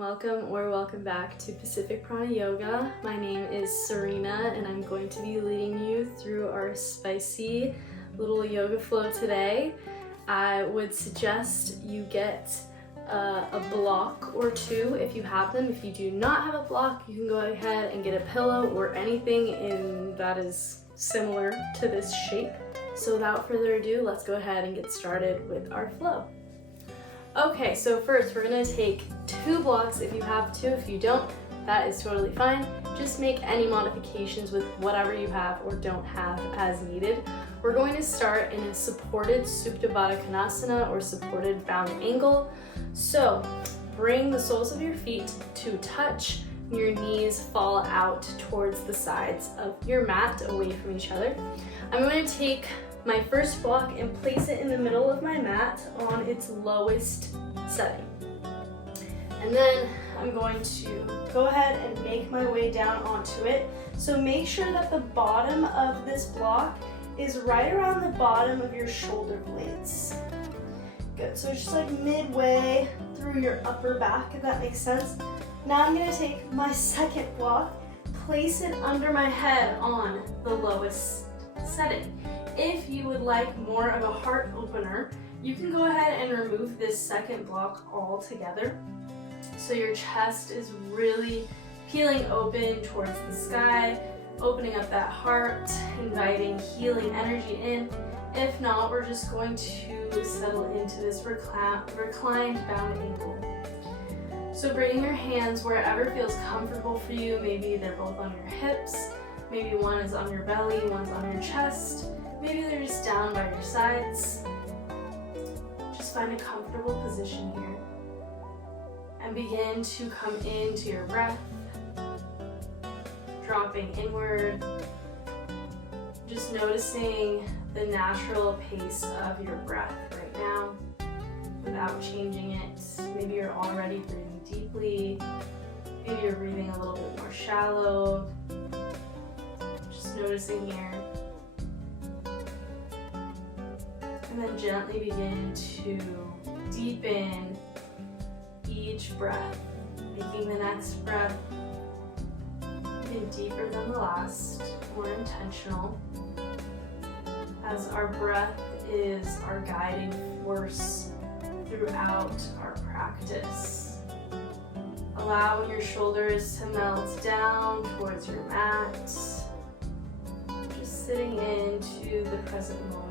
welcome back to Pacific Prana Yoga. My name is Cyrena and I'm going to be leading you through our spicy little yoga flow today. I would suggest you get a block or two if you have them. If you do not have a block, you can go ahead and get a pillow or anything that is similar to this shape. So without further ado, let's go ahead and get started with our flow. Okay, so first we're gonna take 2 blocks if you have to. If you don't, that is totally fine. Just make any modifications with whatever you have or don't have as needed. We're going to start in a supported Supta Baddha Konasana or supported bound angle. So bring the soles of your feet to touch, your knees fall out towards the sides of your mat away from each other. I'm going to take my first block and place it in the middle of my mat on its lowest setting. And then I'm going to go ahead and make my way down onto it. So make sure that the bottom of this block is right around the bottom of your shoulder blades. Good, so it's just like midway through your upper back, if that makes sense. Now I'm gonna take my second block, place it under my head on the lowest setting. If you would like more of a heart opener, you can go ahead and remove this second block altogether. So your chest is really peeling open towards the sky, opening up that heart, inviting healing energy in. If not, we're just going to settle into this reclined bound ankle. So bringing your hands wherever feels comfortable for you. Maybe they're both on your hips, maybe one is on your belly, one's on your chest. Maybe they're just down by your sides. Just find a comfortable position here. And begin to come into your breath, dropping inward. Just noticing the natural pace of your breath right now without changing it. Maybe you're already breathing deeply. Maybe you're breathing a little bit more shallow. Just noticing here. And then gently begin to deepen each breath, making the next breath even deeper than the last, more intentional, as our breath is our guiding force throughout our practice. Allowing your shoulders to melt down towards your mat, just sitting into the present moment.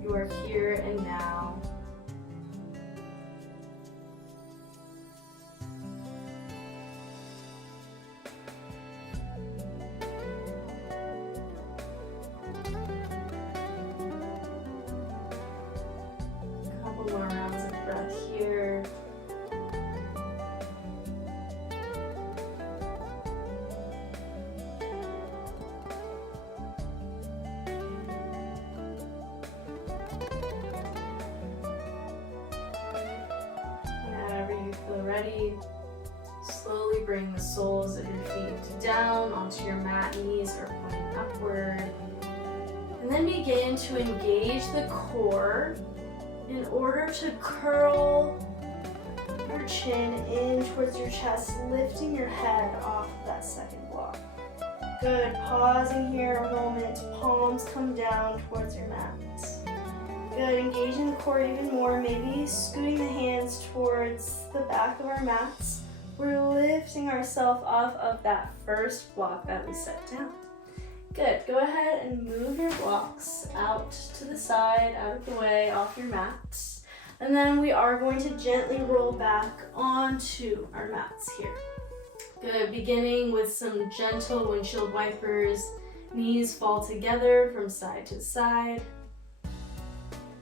You are here and now. A couple more rounds of breath here. Ready, slowly bring the soles of your feet down onto your mat. Knees are pointing upward. And then begin to engage the core in order to curl your chin in towards your chest, lifting your head off of that second block. Good, pausing here a moment, palms come down towards your mat. Good, engaging the core even more, maybe scooting the hands towards the back of our mats. We're lifting ourselves off of that first block that we set down. Good, go ahead and move your blocks out to the side, out of the way, off your mats. And then we are going to gently roll back onto our mats here. Good, beginning with some gentle windshield wipers. Knees fall together from side to side.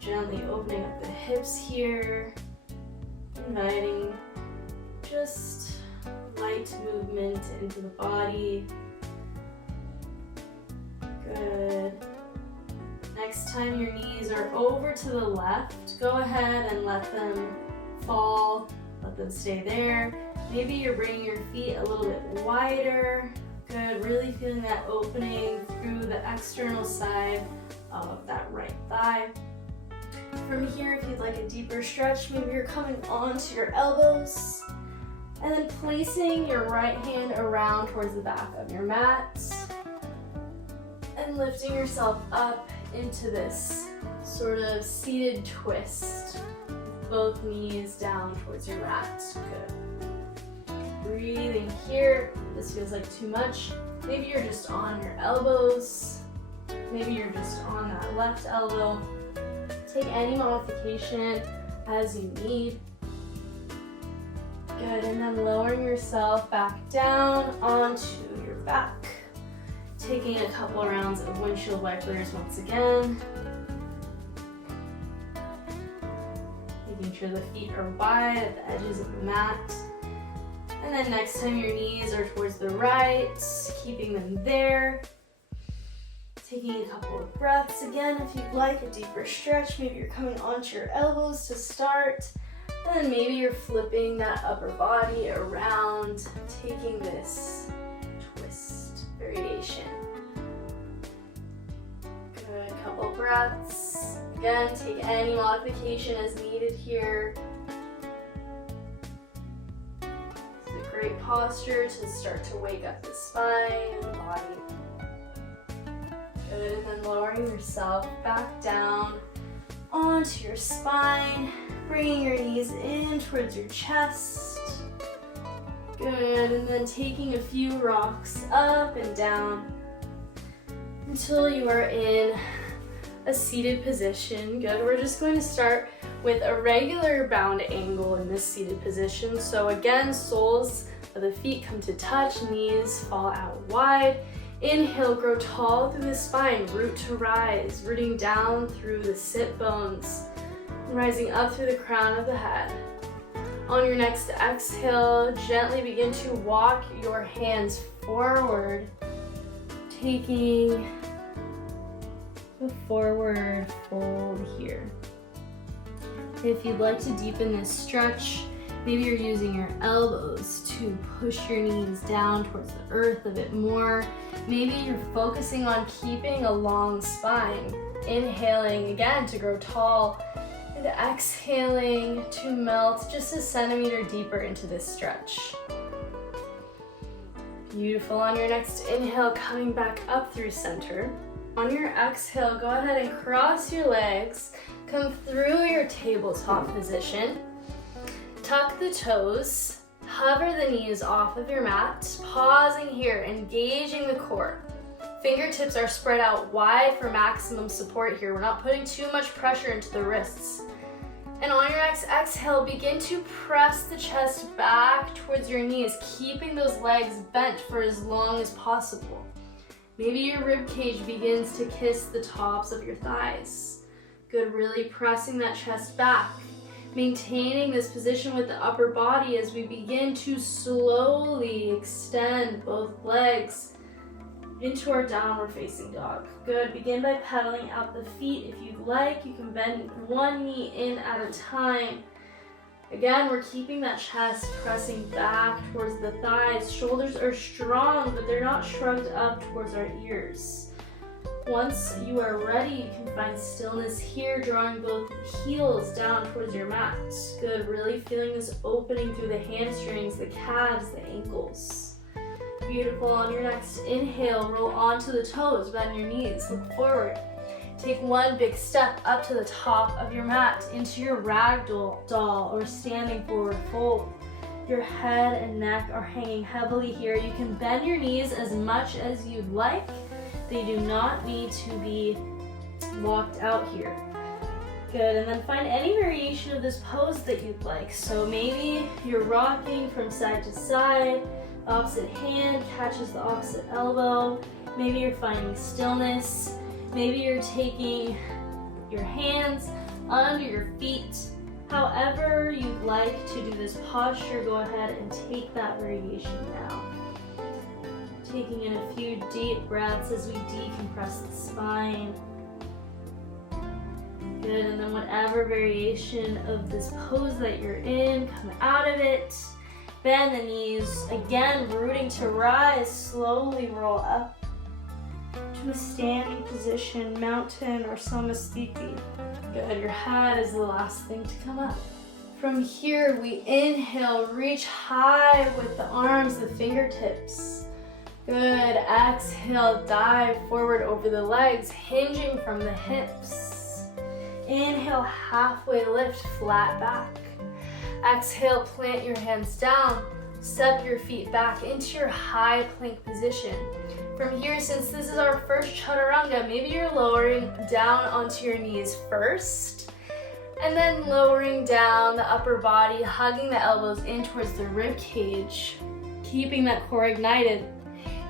Gently opening up the hips here, inviting just light movement into the body. Good. Next time your knees are over to the left, go ahead and let them fall, let them stay there. Maybe you're bringing your feet a little bit wider. Good, really feeling that opening through the external side of that right thigh. From here, if you'd like a deeper stretch, maybe you're coming onto your elbows and then placing your right hand around towards the back of your mat and lifting yourself up into this sort of seated twist with both knees down towards your mat. Good. Breathing here. This feels like too much. Maybe you're just on your elbows. Maybe you're just on that left elbow. Take any modification as you need. Good, and then lowering yourself back down onto your back. Taking a couple rounds of windshield wipers once again. Making sure the feet are wide at the edges of the mat. And then next time your knees are towards the right, keeping them there. Taking a couple of breaths again if you'd like, a deeper stretch. Maybe you're coming onto your elbows to start. And then maybe you're flipping that upper body around, taking this twist variation. Good, couple breaths. Again, take any modification as needed here. It's a great posture to start to wake up the spine and the body. Good, and then lowering yourself back down onto your spine, bringing your knees in towards your chest. Good, and then taking a few rocks up and down until you are in a seated position. Good, we're just going to start with a regular bound angle in this seated position. So again, soles of the feet come to touch, knees fall out wide. Inhale, grow tall through the spine, root to rise, rooting down through the sit bones, and rising up through the crown of the head. On your next exhale, gently begin to walk your hands forward, taking the forward fold here. If you'd like to deepen this stretch, maybe you're using your elbows to push your knees down towards the earth a bit more. Maybe you're focusing on keeping a long spine. Inhaling again to grow tall and exhaling to melt just a centimeter deeper into this stretch. Beautiful. On your next inhale, coming back up through center. On your exhale, go ahead and cross your legs. Come through your tabletop position. Tuck the toes. Hover the knees off of your mat, pausing here, engaging the core. Fingertips are spread out wide for maximum support here. We're not putting too much pressure into the wrists. And on your next exhale, begin to press the chest back towards your knees, keeping those legs bent for as long as possible. Maybe your rib cage begins to kiss the tops of your thighs. Good, really pressing that chest back. Maintaining this position with the upper body as we begin to slowly extend both legs into our downward facing dog. Good, begin by pedaling out the feet. If you'd like, you can bend one knee in at a time. Again, we're keeping that chest pressing back towards the thighs. Shoulders are strong, but they're not shrugged up towards our ears. Once you are ready, you can find stillness here, drawing both heels down towards your mat. Good, really feeling this opening through the hamstrings, the calves, the ankles. Beautiful. On your next inhale, roll onto the toes, bend your knees, look forward. Take one big step up to the top of your mat into your ragdoll doll or standing forward fold. Your head and neck are hanging heavily here. You can bend your knees as much as you'd like. They do not need to be walked out here. Good, and then find any variation of this pose that you'd like. So maybe you're rocking from side to side, opposite hand catches the opposite elbow. Maybe you're finding stillness. Maybe you're taking your hands under your feet. However you'd like to do this posture, go ahead and take that variation now. Taking in a few deep breaths as we decompress the spine. Good, and then whatever variation of this pose that you're in, come out of it. Bend the knees, again rooting to rise, slowly roll up to a standing position, mountain or samasthiti. Good, your head is the last thing to come up. From here, we inhale, reach high with the arms, the fingertips. Good, exhale, dive forward over the legs, hinging from the hips. Inhale, halfway lift, flat back. Exhale, plant your hands down, step your feet back into your high plank position. From here, since this is our first chaturanga, maybe you're lowering down onto your knees first, and then lowering down the upper body, hugging the elbows in towards the rib cage, keeping that core ignited.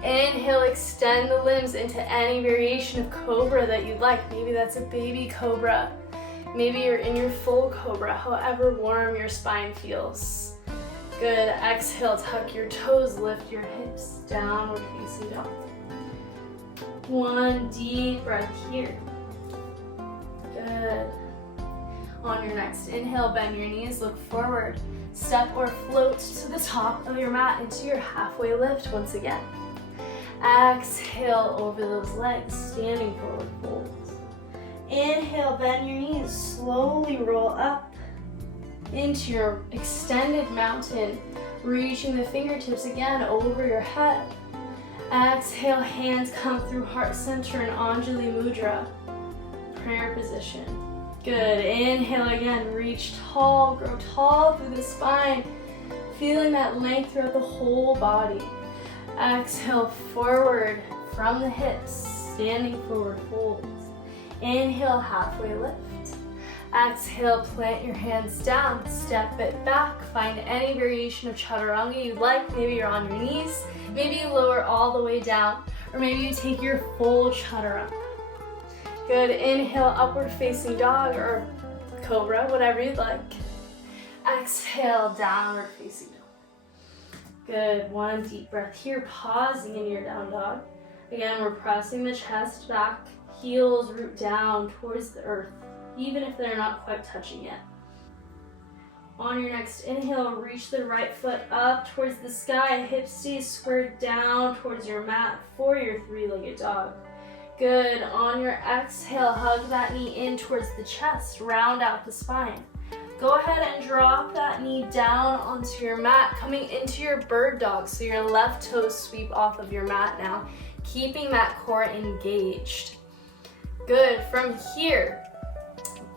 Inhale, extend the limbs into any variation of cobra that you'd like. Maybe that's a baby cobra. Maybe you're in your full cobra, however warm your spine feels. Good, exhale, tuck your toes, lift your hips, downward facing dog. One deep breath here. Good. On your next inhale, bend your knees, look forward. Step or float to the top of your mat into your halfway lift once again. Exhale over those legs, standing forward fold. Inhale, bend your knees, slowly roll up into your extended mountain, reaching the fingertips again over your head. Exhale, hands come through heart center in Anjali Mudra, prayer position. Good, inhale again, reach tall, grow tall through the spine, feeling that length throughout the whole body. Exhale, forward from the hips, standing forward folds. Inhale, halfway lift. Exhale, plant your hands down, step it back, find any variation of chaturanga you'd like. Maybe you're on your knees, maybe you lower all the way down, or maybe you take your full chaturanga. Good, inhale, upward facing dog or cobra, whatever you'd like. Exhale, downward facing dog. Good, one deep breath here, pausing in your down dog. Again, we're pressing the chest back, heels root down towards the earth, even if they're not quite touching yet. On your next inhale, reach the right foot up towards the sky, hips stay squared down towards your mat for your three-legged dog. Good, on your exhale, hug that knee in towards the chest, round out the spine. Go ahead and drop that knee down onto your mat, coming into your bird dog, so your left toes sweep off of your mat now, keeping that core engaged. Good, from here,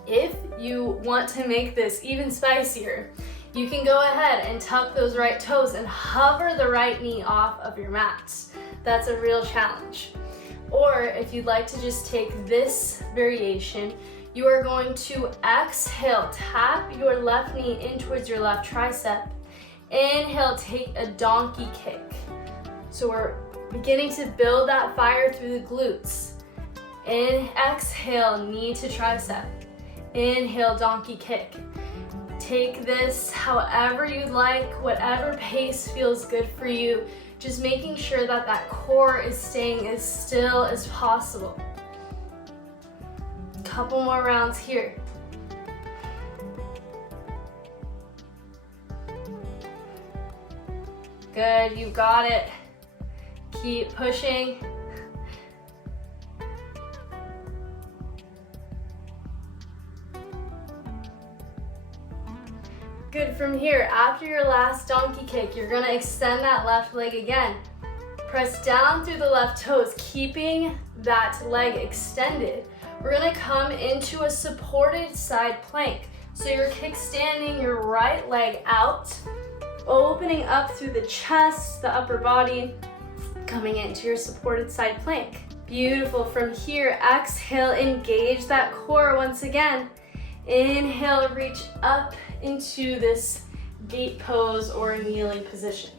if you want to make this even spicier, you can go ahead and tuck those right toes and hover the right knee off of your mat. That's a real challenge. Or if you'd like to just take this variation, you are going to exhale, tap your left knee in towards your left tricep. Inhale, take a donkey kick. So we're beginning to build that fire through the glutes. Exhale, knee to tricep. Inhale, donkey kick. Take this however you'd like, whatever pace feels good for you. Just making sure that that core is staying as still as possible. Couple more rounds here. Good, you got it. Keep pushing. Good, from here, after your last donkey kick, you're gonna extend that left leg again. Press down through the left toes, keeping that leg extended. We're gonna come into a supported side plank. So you're kickstanding your right leg out, opening up through the chest, the upper body, coming into your supported side plank. Beautiful. From here, exhale, engage that core once again. Inhale, reach up into this gate pose or kneeling position.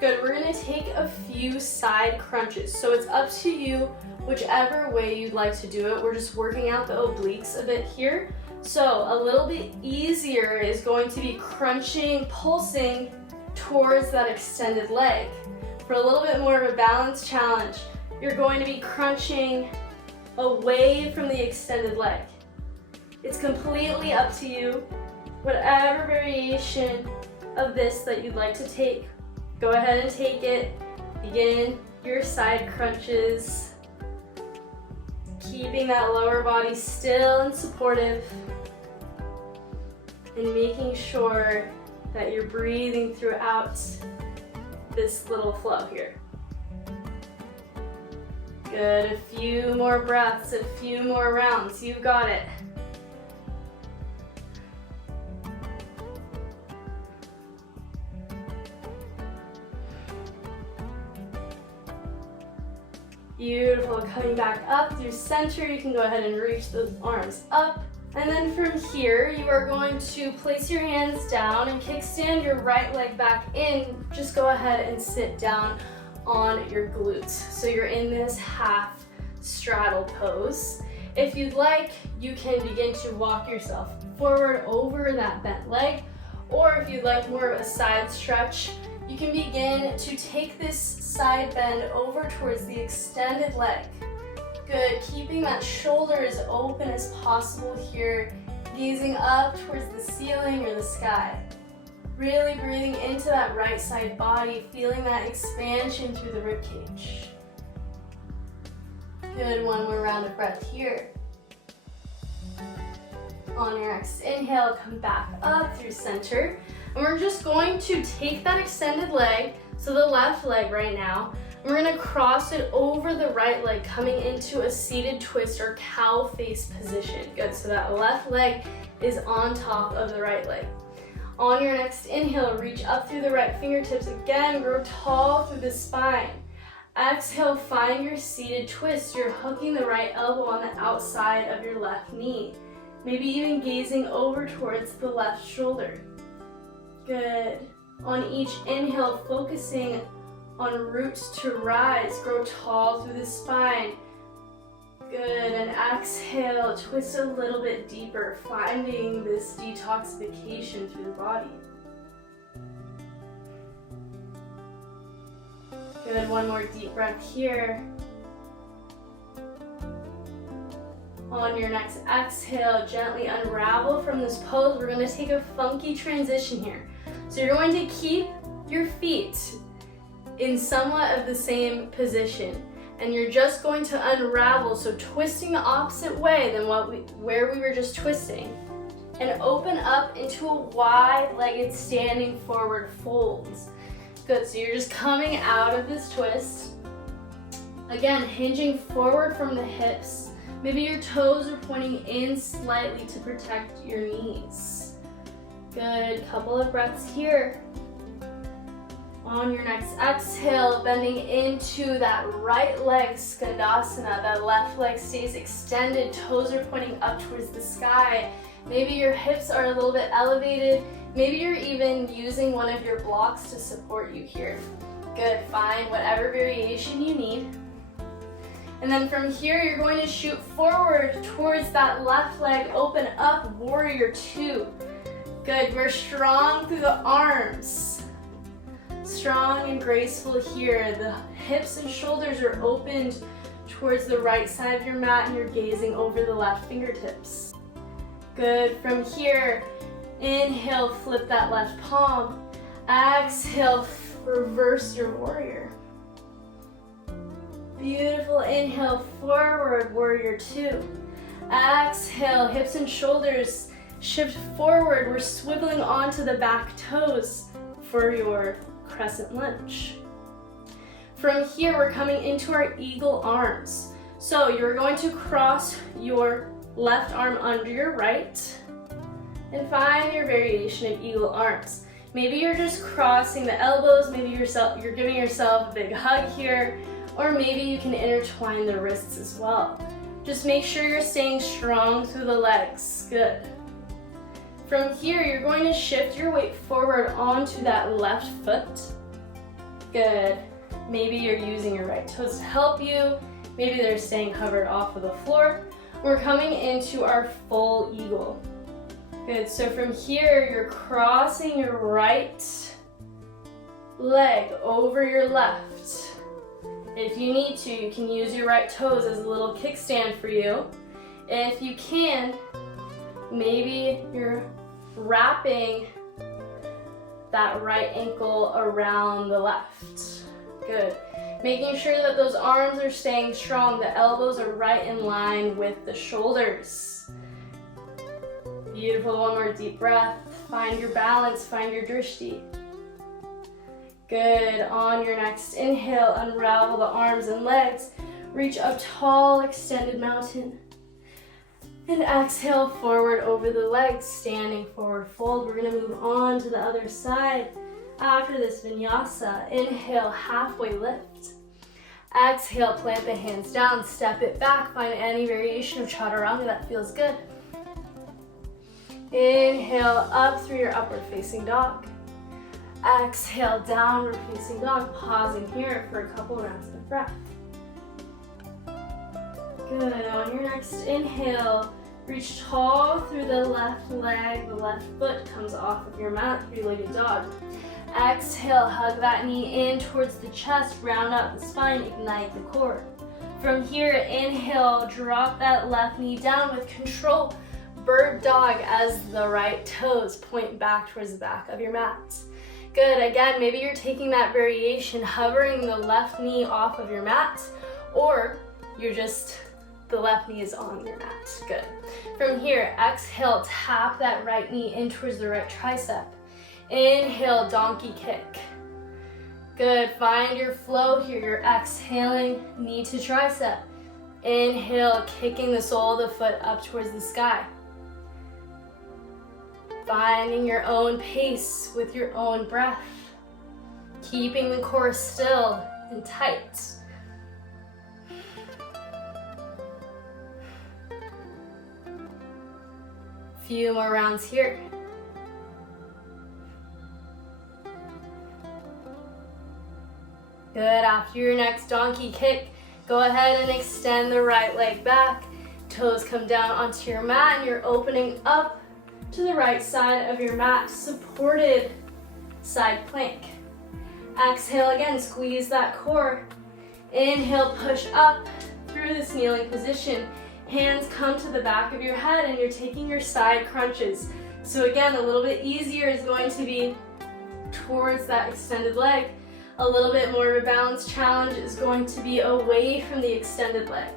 Good, we're gonna take a few side crunches. So it's up to you, whichever way you'd like to do it. We're just working out the obliques a bit here. So a little bit easier is going to be crunching, pulsing towards that extended leg. For a little bit more of a balanced challenge, you're going to be crunching away from the extended leg. It's completely up to you. Whatever variation of this that you'd like to take, go ahead and take it. Begin your side crunches. Keeping that lower body still and supportive, and making sure that you're breathing throughout this little flow here. Good, a few more breaths, a few more rounds, you got it. Beautiful, coming back up through center, you can go ahead and reach those arms up. And then from here, you are going to place your hands down and kickstand your right leg back in. Just go ahead and sit down on your glutes. So you're in this half straddle pose. If you'd like, you can begin to walk yourself forward over that bent leg, or if you'd like more of a side stretch, you can begin to take this side bend over towards the extended leg. Good, keeping that shoulder as open as possible here, gazing up towards the ceiling or the sky. Really breathing into that right side body, feeling that expansion through the ribcage. Good, one more round of breath here. On your next inhale, come back up through center. And we're just going to take that extended leg, so the left leg right now, and we're gonna cross it over the right leg, coming into a seated twist or cow face position. Good, so that left leg is on top of the right leg. On your next inhale, reach up through the right fingertips. Again, grow tall through the spine. Exhale, find your seated twist. You're hooking the right elbow on the outside of your left knee. Maybe even gazing over towards the left shoulder. Good. On each inhale, focusing on roots to rise. Grow tall through the spine. Good, and exhale, twist a little bit deeper, finding this detoxification through the body. Good, one more deep breath here. On your next exhale, gently unravel from this pose. We're going to take a funky transition here. So you're going to keep your feet in somewhat of the same position, and you're just going to unravel, so twisting the opposite way than where we were just twisting, and open up into a wide-legged standing forward fold. Good, so you're just coming out of this twist. Again, hinging forward from the hips. Maybe your toes are pointing in slightly to protect your knees. Good, couple of breaths here. On your next exhale, bending into that right leg skandasana. That left leg stays extended, toes are pointing up towards the sky. Maybe your hips are a little bit elevated. Maybe you're even using one of your blocks to support you here. Good, find whatever variation you need. And then from here, you're going to shoot forward towards that left leg, open up, warrior two. Good, we're strong through the arms. Strong and graceful here. The hips and shoulders are opened towards the right side of your mat, and you're gazing over the left fingertips. Good, from here, inhale, flip that left palm. Exhale, reverse your warrior. Beautiful, inhale, forward, warrior two. Exhale, hips and shoulders shift forward. We're swiveling onto the back toes for your crescent lunge. From here, we're coming into our eagle arms. So you're going to cross your left arm under your right and find your variation of eagle arms. Maybe you're just crossing the elbows, maybe you're giving yourself a big hug here, or maybe you can intertwine the wrists as well. Just make sure you're staying strong through the legs. Good. From here, you're going to shift your weight forward onto that left foot. Good. Maybe you're using your right toes to help you. Maybe they're staying covered off of the floor. We're coming into our full eagle. Good, so from here, you're crossing your right leg over your left. If you need to, you can use your right toes as a little kickstand for you. If you can, maybe you're wrapping that right ankle around the left. Good. Making sure that those arms are staying strong, the elbows are right in line with the shoulders. Beautiful, one more deep breath. Find your balance, find your drishti. Good, on your next inhale, unravel the arms and legs. Reach up tall, extended mountain. And exhale, forward over the legs, standing forward fold. We're gonna move on to the other side. After this vinyasa, inhale, halfway lift. Exhale, plant the hands down, step it back. Find any variation of chaturanga that feels good. Inhale, up through your upward facing dog. Exhale, downward facing dog. Pausing here for a couple rounds of breath. Good, on your next inhale, reach tall through the left leg. The left foot comes off of your mat, three-legged dog. Exhale, hug that knee in towards the chest, round out the spine, ignite the core. From here, inhale, drop that left knee down with control. Bird dog as the right toes point back towards the back of your mat. Good, again, maybe you're taking that variation, hovering the left knee off of your mat, or the left knee is on your mat. Good. From here, exhale, tap that right knee in towards the right tricep. Inhale, donkey kick. Good, find your flow here. You're exhaling, knee to tricep. Inhale, kicking the sole of the foot up towards the sky. Finding your own pace with your own breath. Keeping the core still and tight. Few more rounds here. Good, after your next donkey kick, go ahead and extend the right leg back. Toes come down onto your mat and you're opening up to the right side of your mat, supported side plank. Exhale again, squeeze that core. Inhale, push up through this kneeling position. Hands come to the back of your head and you're taking your side crunches. So again, a little bit easier is going to be towards that extended leg. A little bit more of a balance challenge is going to be away from the extended leg.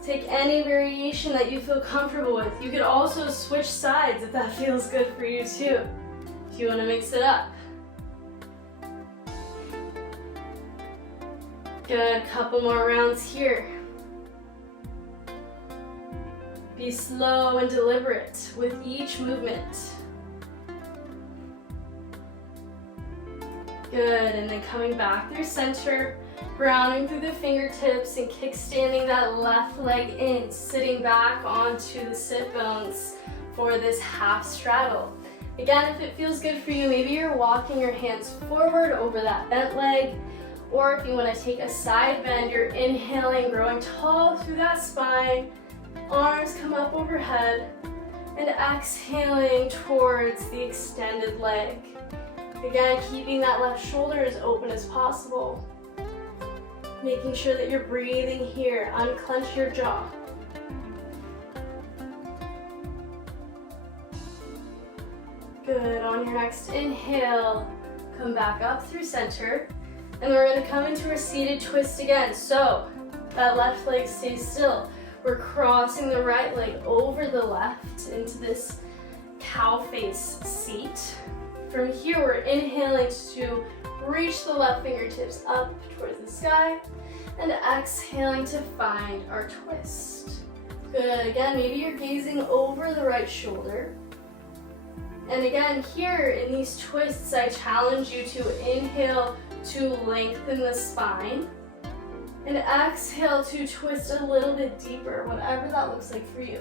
Take any variation that you feel comfortable with. You could also switch sides if that feels good for you too, if you want to mix it up. Good, couple more rounds here. Be slow and deliberate with each movement. Good, and then coming back through center, grounding through the fingertips and kickstanding that left leg in, sitting back onto the sit bones for this half straddle. Again, if it feels good for you, maybe you're walking your hands forward over that bent leg, or if you want to take a side bend, you're inhaling, growing tall through that spine, arms come up overhead, and exhaling towards the extended leg. Again, keeping that left shoulder as open as possible. Making sure that you're breathing here. Unclench your jaw. Good, on your next inhale, come back up through center. And we're gonna come into our seated twist again. So, that left leg stays still. We're crossing the right leg over the left into this cow face seat. From here, we're inhaling to reach the left fingertips up towards the sky and exhaling to find our twist. Good, again, maybe you're gazing over the right shoulder. And again, here in these twists, I challenge you to inhale to lengthen the spine and exhale to twist a little bit deeper, whatever that looks like for you.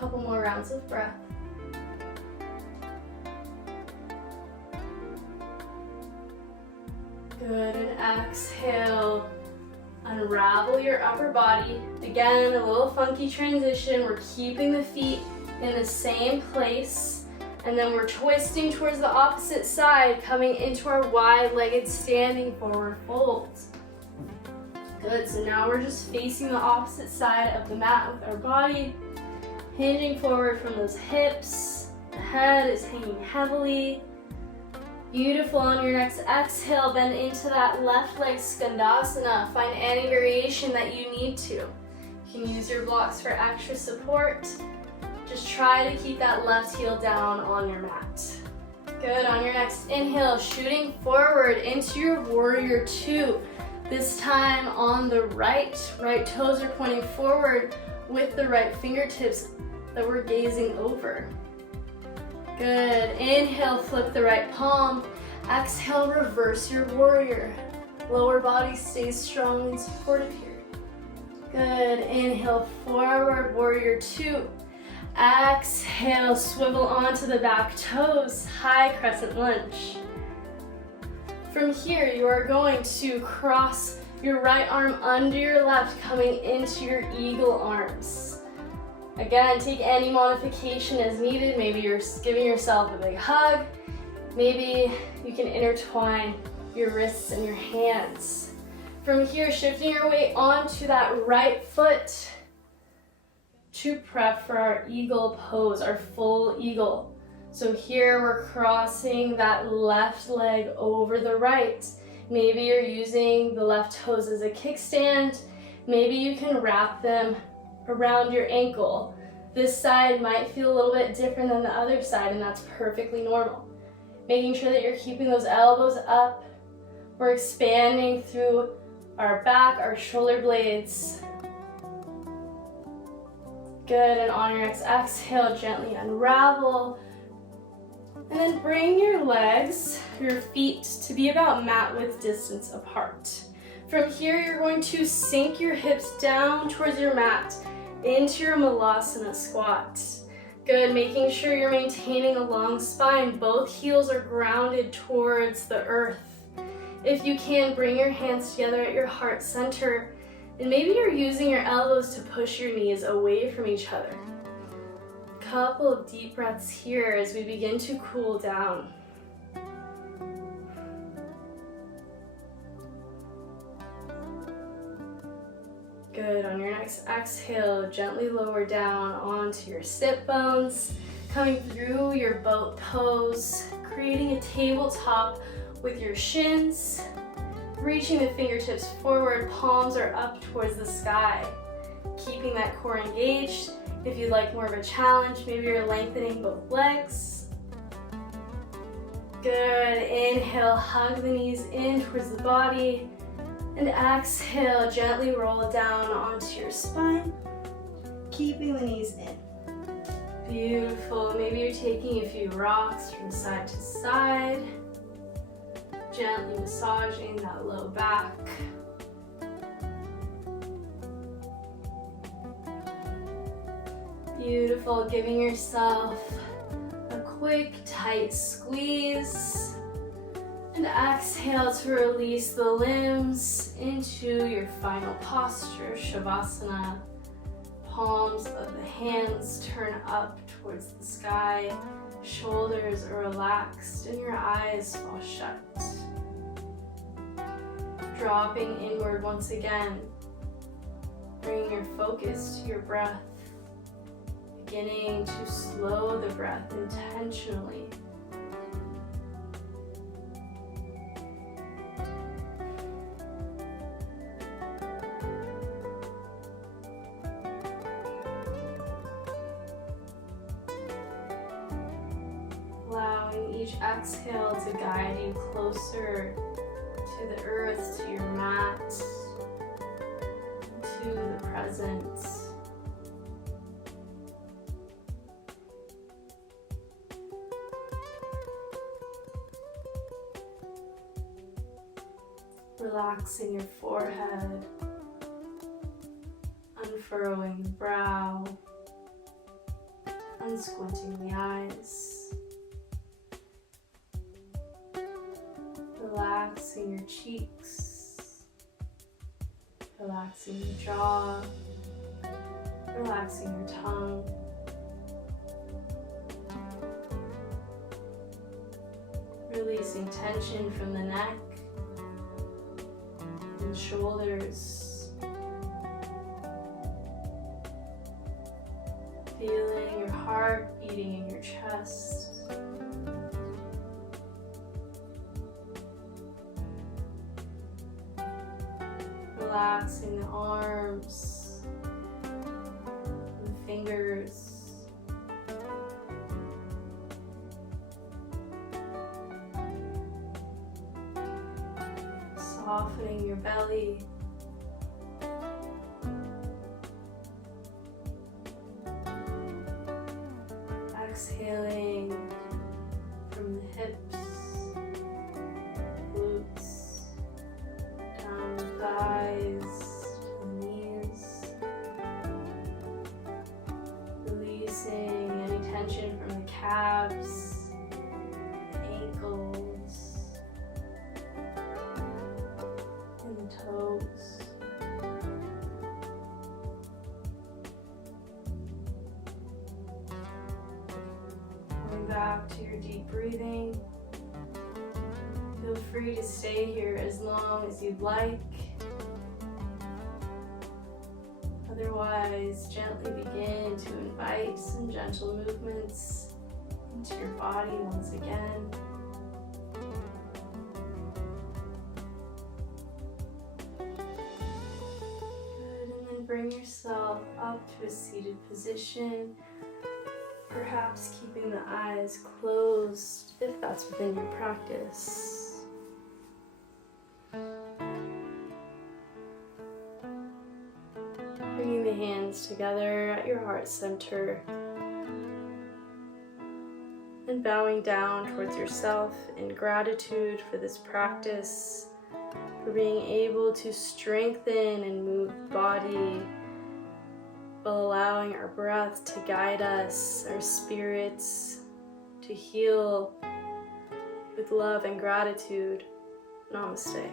Couple more rounds of breath. Good, and exhale. Unravel your upper body. Again, a little funky transition. We're keeping the feet in the same place. And then we're twisting towards the opposite side, coming into our wide-legged standing forward fold. Good, so now we're just facing the opposite side of the mat with our body. Hinging forward from those hips. The head is hanging heavily. Beautiful. On your next exhale, bend into that left leg skandasana. Find any variation that you need to. You can use your blocks for extra support. Just try to keep that left heel down on your mat. Good. On your next inhale, shooting forward into your warrior two. This time on the right. Right toes are pointing forward with the right fingertips that we're gazing over. Good. Inhale, flip the right palm. Exhale, reverse your warrior. Lower body stays strong and supported here. Good. Inhale, forward, warrior two. Exhale, swivel onto the back toes, high crescent lunge. From here, you are going to cross your right arm under your left, coming into your eagle arms. Again, take any modification as needed. Maybe you're giving yourself a big hug. Maybe you can intertwine your wrists and your hands. From here, shifting your weight onto that right foot to prep for our eagle pose, our full eagle. So here we're crossing that left leg over the right. Maybe you're using the left toes as a kickstand. Maybe you can wrap them around your ankle. This side might feel a little bit different than the other side, and that's perfectly normal. Making sure that you're keeping those elbows up. We're expanding through our back, our shoulder blades. Good, and on your next exhale, gently unravel. And then bring your legs, your feet, to be about mat width distance apart. From here, you're going to sink your hips down towards your mat into your malasana squat. Good, making sure you're maintaining a long spine. Both heels are grounded towards the earth. If you can, bring your hands together at your heart center. And maybe you're using your elbows to push your knees away from each other. Couple of deep breaths here as we begin to cool down. Good. On your next exhale, gently lower down onto your sit bones, coming through your boat pose, creating a tabletop with your shins, reaching the fingertips forward, palms are up towards the sky, keeping that core engaged. If you'd like more of a challenge, maybe you're lengthening both legs. Good. Inhale, hug the knees in towards the body. And exhale, gently roll down onto your spine, keeping the knees in. Beautiful. Maybe you're taking a few rocks from side to side, gently massaging that low back. Beautiful. Giving yourself a quick, tight squeeze. And exhale to release the limbs into your final posture, Shavasana. Palms of the hands turn up towards the sky. Shoulders are relaxed and your eyes fall shut. Dropping inward once again. Bringing your focus to your breath. Beginning to slow the breath intentionally. Allowing each exhale to guide you closer to the earth, to your mat, to the present. Relaxing your forehead, unfurrowing the brow, unsquinting the eyes, relaxing your cheeks, relaxing your jaw, relaxing your tongue. Releasing tension from the neck and shoulders. Feeling your heart beating in your chest. Relaxing the arms, the fingers, softening your belly. Exhaling from the hips, glutes, down the thighs, to the knees. Releasing any tension from the calves, the ankles, and the toes. Back to your deep breathing. Feel free to stay here as long as you'd like. Otherwise, gently begin to invite some gentle movements into your body once again. Good, and then bring yourself up to a seated position. Perhaps keeping the eyes closed if that's within your practice. Bringing the hands together at your heart center and bowing down towards yourself in gratitude for this practice, for being able to strengthen and move the body while allowing our breath to guide us, our spirits to heal with love and gratitude. Namaste.